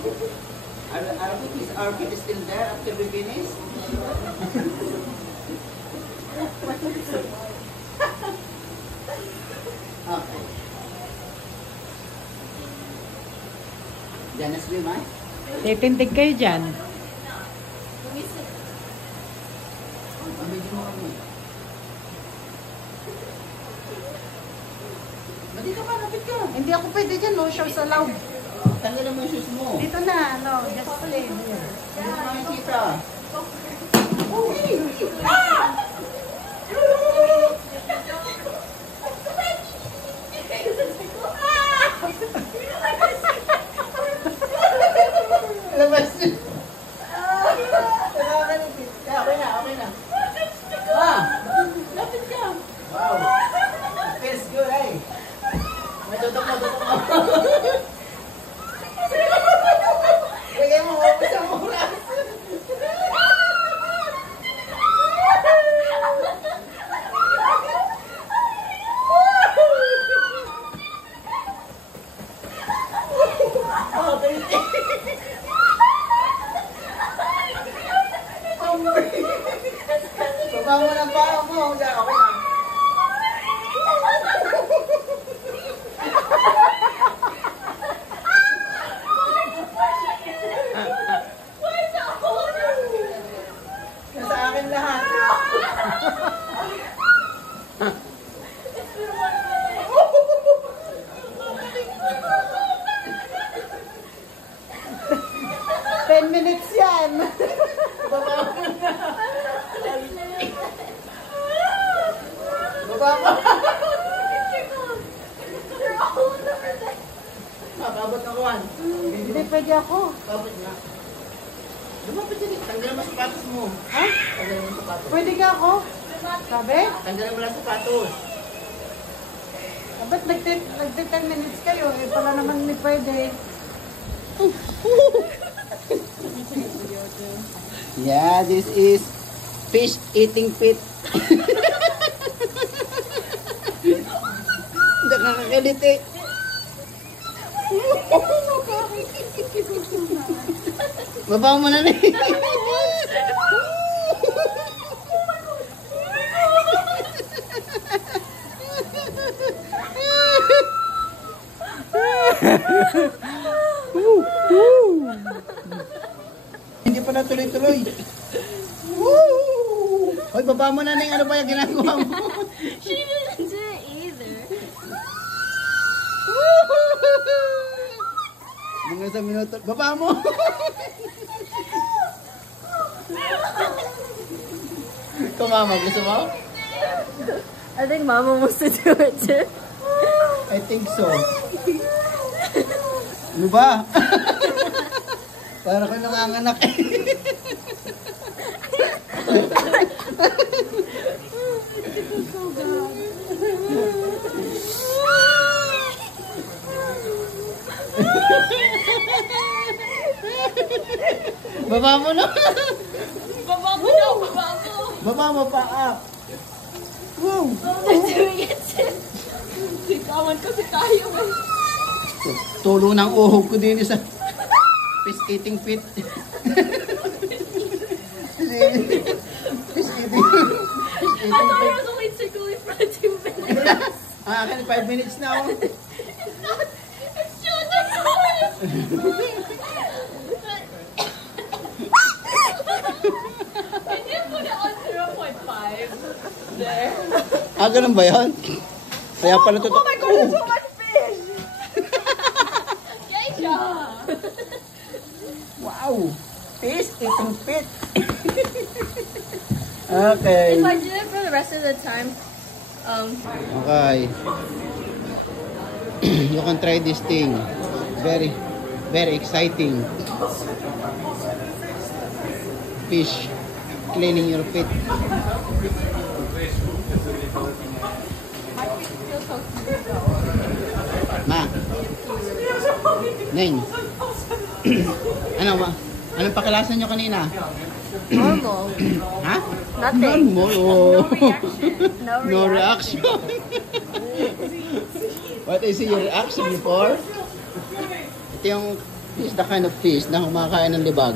Our feet is still there after we finish? Okay. Diyan na swim, ay? Titindig kayo dyan. Medyo mo kami. Hindi ka pa, lapit ka. Hindi ako pwede dyan, no shows allowed. Tanggalin mo yung shoes mo. Dito na, no, just play. Hindi ko nakikita. Labas. Okay na, okay na. Lapit ka. Wow. Feels good, eh. May tutok mo. Lagay mo, mapos ang oras. Baba mo ng paa mo. Okay na. Nasa akin lahat. Ten minutes yan. Baba mo na. Baba mo. Mababot ako, Juan. Hindi pwede ako. Babot na. Lumapit din. Tanggalin mo sapatos mo. Ha? Tanggalin mo sapatos. Pwede ka ako? Sabi? Tanggalin mo lang sapatos. Ba't nagte 10 minutes kayo? Eh, pala naman hindi pwede. Yeah, this is fish eating pit. Nakakakaliti. Baba mo na rin. Hindi pa natuloy-tuloy. Hoy, baba mo na rin. Ano ba yung ginagawa mo? She didn't do it either. Mga sa minuto. Baba mo! Ikaw, mama, gusto mo? I think Mama wants to do it too. I think so. Ano ba? Para ka nanganganak eh. Baba mo na. Baba mo daw, baba mo. Baba mo pa up. Wow. I'm doing it too. Sigawan kasi tayo eh. Tulo ng uhog ko din sa fish eating pit. Fish eating I thought it was only tickling for 2 minutes. akin 5 minutes na ako. It's still tickling. Can you put it on 0.5? There. Ganun ba yan? Kaya pala tutok. Oh my God, there's so much fish! Geisha! Wow! Fish eating pit. Okay. If I did it for the rest of the time, Okay. You can try this thing. Very, very exciting. Fish cleaning your pit. Ma. Neng. Ano ba? Anong pakalasan nyo kanina? normal. Ha? Nothing. Normal. Oh. No No reaction. What is your reaction before? Ito This is the kind of fish na kumakain ng libag.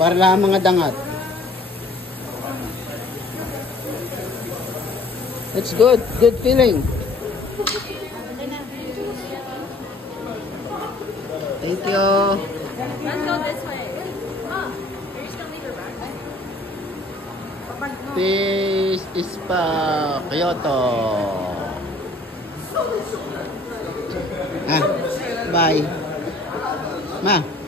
Para lang mga dangat. It's good. Good feeling. Thank you. Let's go this way. Oh, you're just gonna leave her back? Fish is pa Kyoto. Ah, bye. Ma.